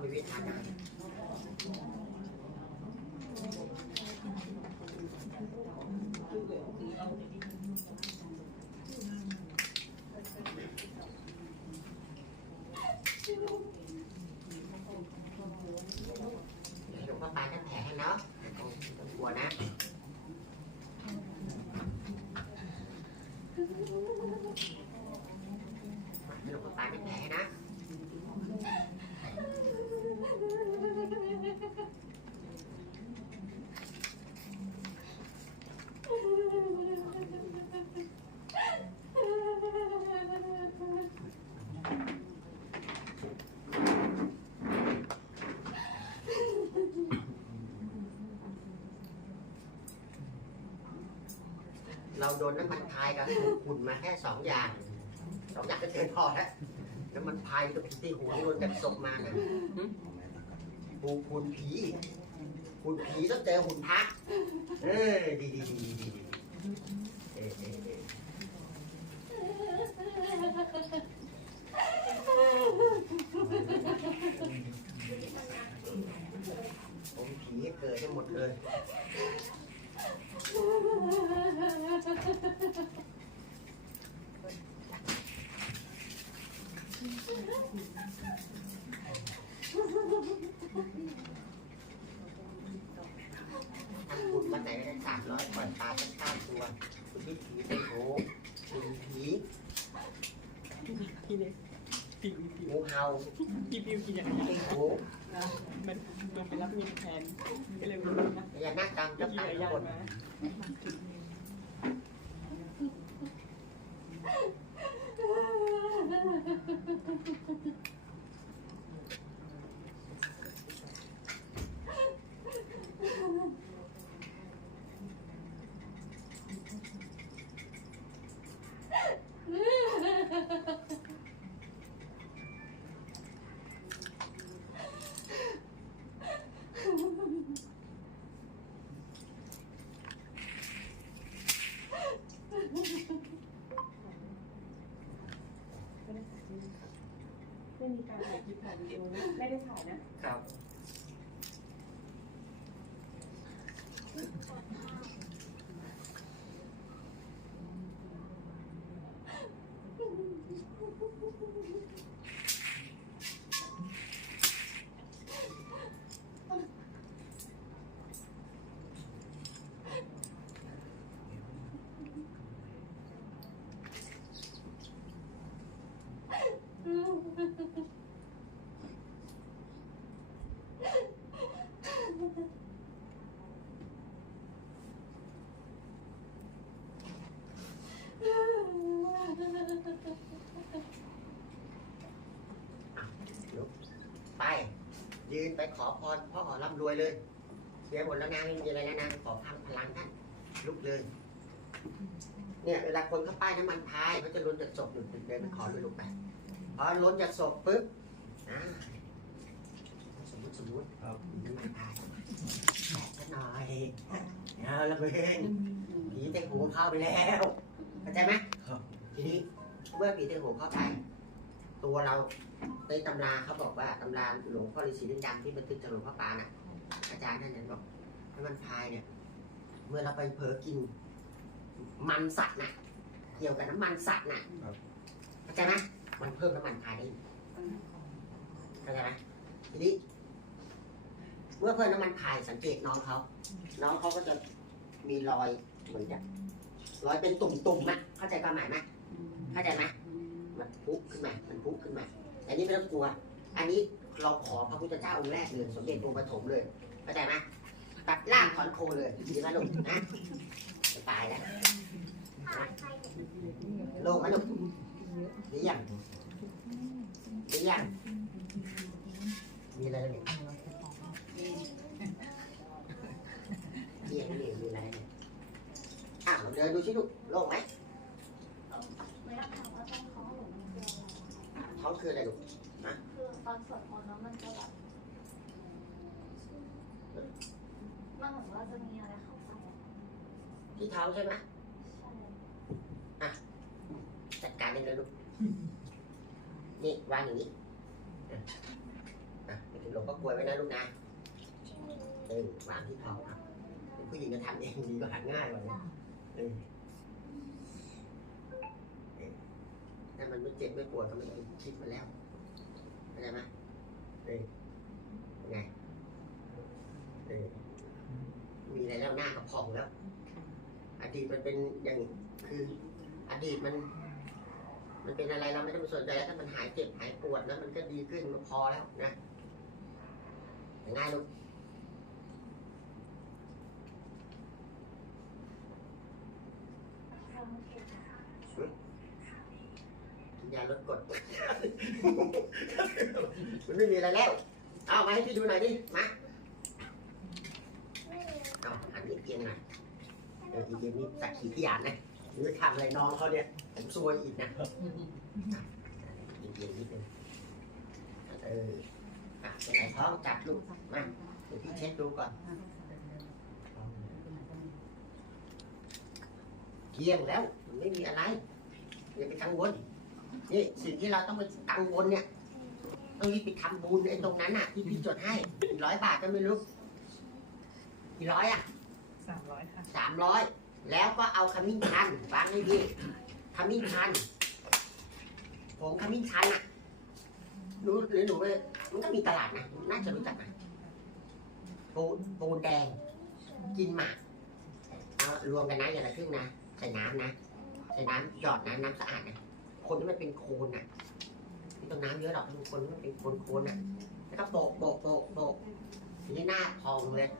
ต้องไปเวททานน้ำเดี๋ยวหลวงพ่อปานท่านแผลให้เนาะไม่ต้องไม่ต้องกลัวนะ ให้หลวงพ่อปานท่านแผลให้นะ เรา โดนน้ำมันพายกับหุ่นมาแค่สองอย่างสองอย่างก็เกินพอแล้วน้ำมันพายกับผีที่หัวโดนกันศพมานะหุ่นหุ่นผีหุ่นผีต้องเจอหุ่นพระเออดีดีดีดีดีเออเออเออผมผีเกิดให้หมดเลย ทำบุญวันไหนได้สามร้อยปล่อยปลาสักเก้าตัว คุณพี่ผีเป็นโหคุณผีพี่เล็กพี่วิวพี่งูเห่าพี่วิวกินอย่างนี้เป็นโหนะมันมันไปรับเงินแทนก็เลยรู้นะพญานาคดำพี่เจ้าขี่ตายจักรทุกยานคนมา ไม่มีการถ่ายคลิปถ่ายวิดีโอนะไม่ได้ถ่ายนะ ครับไป ยืนไปขอพรพ่อร่ำรวยเลยเคลียร์หมดแล้วนะไม่มีอะไรแล้วนะขอพังพลังท่านลุกเลย เนี่ยเวลาคนเขาป้ายน้ำมันพายเขาจะล้นจากศพหนึ่งเดินไปขอเลยลุกไปพอล้นจากศพปุ๊บอ่าสมมติสมมติเอาน้ำมันพายแตะกันหน่อยเอาละเบนผีเต็งหูเข้าไปแล้วเข้าใจไหมครับทีนี้เมื่อผีเต็งหูเข้าไปตัวเรา ในตำราเขาบอกว่าตำราหลวงพ่อฤาษีลิงดำที่บันทึกจากหลวงพ่อปานอะ อาจารย์ท่านนั้นบอกน้ำมันพายเนี่ย เมื่อเราไปเผลอกิน มันสัตว์น่ะ เกี่ยวกับน้ำมันสัตว์น่ะครับ เข้าใจไหมมันเพิ่มน้ำมันพายได้อีกเข้าใจไหมทีนี้เมื่อเพิ่มน้ำมันพายสังเกตน้องเขาน้องเขาก็จะมีรอยเหมือนกับรอยเป็นตุ่มๆนะเข้าใจความหมายไหมเข้าใจไหมมันพุขึ้นมา มันพุขึ้นมา อันนี้ไม่ต้องกลัว อันนี้เราขอพระพุทธเจ้าองค์แรกเลยสมเด็จองค์ปฐมเลยเข้าใจไหมตัดล่างถอนโคเลยดีไหมลูกนะจะตายแล้วโลกไหมลูกหรือยังหรือยังมีอะไรเนี่ยเรียนเรียนมีอะไรเนี่ยอะเราเดินดูสิลูกโล่งไหมอยากถามว่าต้องท้องหรือไม่คือ อะไรท้องคืออะไรลูกคือตอนสวดมนต์แล้วมันจะแบบมันเหมือนว่าจะมีอะไรเข้าไปอะที่ท้องใช่ไหมใช่จัดการเองเลยลูก นี่วางอย่างนี้อะไปอะไปถึงหลวงพ่อกลวยไว้นะลูกนะเออวางที่ท้องครับเป็นผู้หญิงจะทำเองดีกว่าง่ายกว่านี้เออเออ ถ้ามันไม่เจ็บไม่ปวดก็ไม่ต้องคิดมาแล้วเข้าใจไหมเออไงเออมีอะไรแล้วหน้าก็ผ่องแล้ว อดีตมันเป็นอย่างคืออดีตมัน มันเป็นอะไรเราไม่ต้องไปสนใจแล้วถ้ามันหายเจ็บหายปวดแล้วมันก็ดีขึ้นมันพอแล้วนะง่ายลูก ยาลดกรดมันไม่มีอะไรแล้ว เอามาให้พี่ดูหน่อยดิ มาเอาอันนี้เอียงหน่อยเอออีเอียงนี่สักขีพยานนะหรือทำอะไรน้องเขาเนี่ยผมซวยอีกนะเอียงๆนิดนึงเอออะไหนท้องจับลูกมาเดี๋ยวพี่เช็ดดูก่อนเที่ยงแล้วมันไม่มีอะไรอย่าไปกังวล นี่สิ่งที่เราต้องไปกังวลเนี่ยต้องรีบไปทำบุญไอ้ตรงนั้นอะที่พี่จดให้ร้อยบาทก็ไม่รู้กี่ร้อยอะสามร้อยค่ะสามร้อยแล้วก็เอาขมิ้นชันฟังให้ดีขมิ้นชันผงขมิ้นชันอะรู้หรือหนูเลยมันก็มีตลาดนะน่าจะรู้จักนะปูปูนแดง กินหมากเอารวมกันนะอย่างละครึ่งนะใส่น้ำนะใส่น้ำหยอดนะน้ำสะอาดนะ คนที่มันเป็นโคนอะไม่ต้องน้ำเยอะหรอกคนที่มันเป็นโคนโคนอะแล้วก็โปะโปะโปะโปะทีนี้หน้าพองเลย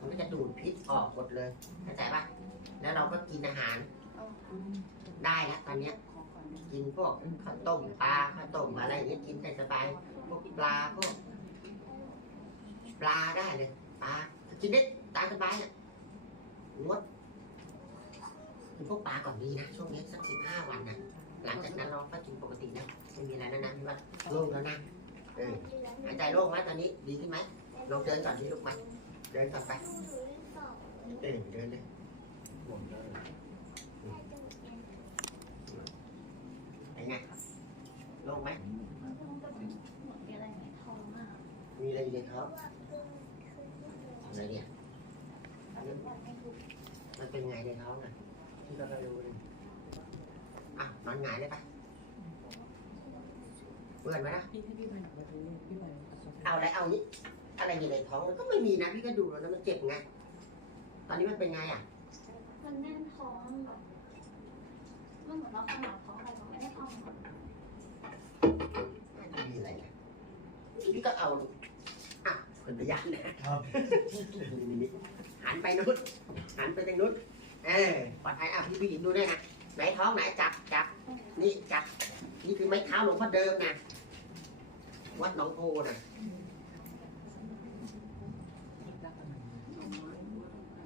มันก็จะดูดพิษออกหมดเลยเข้าใจปะแล้วเราก็กินอาหารได้แล้วตอนเนี้ยกินพวกข้าวต้มปลาข้าวต้มอะไรอย่างเงี้ยกินได้สบายพวกปลาพวกปลาได้เลยปลากินได้ตามสบายเนี่ยงดพวกปลาก่อนดีนะช่วงนี้สักสิบห้าวันนะ หลังจากนั้นเราก็กินปกตินะไม่มีอะไรแล้วนะพี่ว่าโล่งแล้วนะเออหายใจโล่งไหมตอนนี้ดีขึ้นไหมลองเดินก่อนดีลูกไหมเดินก่อนไปเออเดินเลยเป็นไงโล่งไหมมีอะไรอยู่ในท้องอะไรเนี่ยมันเป็นไงในท้องอะที่เราไปดูเลย อะนอนหงายเลยปะเบื่อไหมนะพี่ให้พี่ใบมาดูพี่ใบเอาอะไรเอานี้อะไรอยู่ในท้องมันก็ไม่มีนะพี่ก็ดูแล้วนะมันเจ็บไงตอนนี้มันเป็นไงอะ มันแน่นท้องแบบมันเหมือนเราขนาดท้องอะไรเราไม่ได้ท้องแบบไม่มีอะไรนะพี่ก็เอาอะเป็นพยานนะครับนี่ๆหันไปนู้นหันไปทางนู้นเออปลอดภัยอะพี่ผู้หญิงดูด้วยนะไหนท้องไหนจับจับ นี่จับนี่คือไม้เท้าหลวงพ่อเดิมนะวัดหนองโพนะ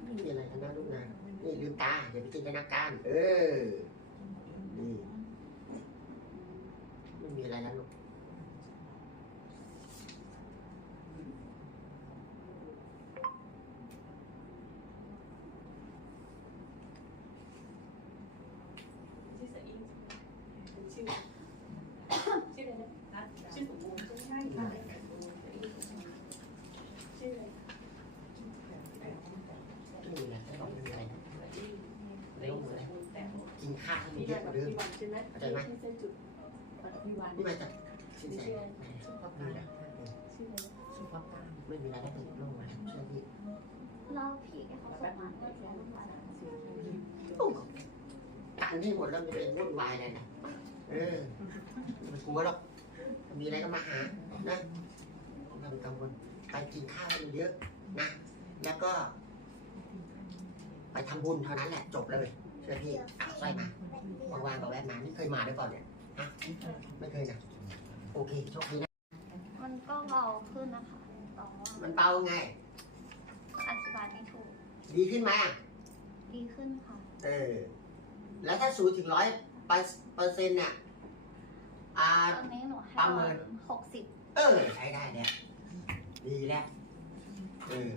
ไม่มีอะไรทั้งนั้นลูกนะนี่ลืมตาอย่าไปจินตนาการ เออนี่ไม่มีอะไรแล้วลูก ชื่อสะอิง ชื่อชื่ออะไรนะชื่อสมบูรณ์ใช่ค่ะชื่ออะไรไม่มีอะไรแค่บอกไม่มีอะไรเล่นสมบูรณ์แต่กินข้าวที่เยอะกว่าเดิมพี่วันใช่ไหมเส้นจุดพี่วันนี่าจากชื่ออะไรชื่อพ่อตาชื่ออะไรชื่อพ่อตาไม่มีอะไรได้ถึงโลกมาเชื่อพี่เราผีเขาส่งมาให้เราลูกมาแล้วการที่หมดแล้วมันเป็นวุ่นวายเลยนะ เออไม่กลัวหรอกมีอะไรก็มาหานะไม่ต้องกังวลไปกินข้าวให้มันเยอะนะ แล้วก็ ไปทำบุญเท่านั้นแหละจบเลยเชื่อพี่อะสร้อยมาว่างๆก็แวะมานี่เคยมาด้วยเปล่าเนี่ยฮะไม่เคยนะโอเคโชคดีนะมันก็เบาขึ้นนะคะแต่ว่ามันเบาไง อธิบายไม่ถูกดีขึ้นไหมอะ ดีขึ้นค่ะ เออ แล้วถ้าศูนย์ถึงร้อย เปอร์เซ็นต์เนี่ยอ่า ตอนนี้หนูให้ประเมิน หกสิบเออ ใช้ได้แล้วดีแล้วเออ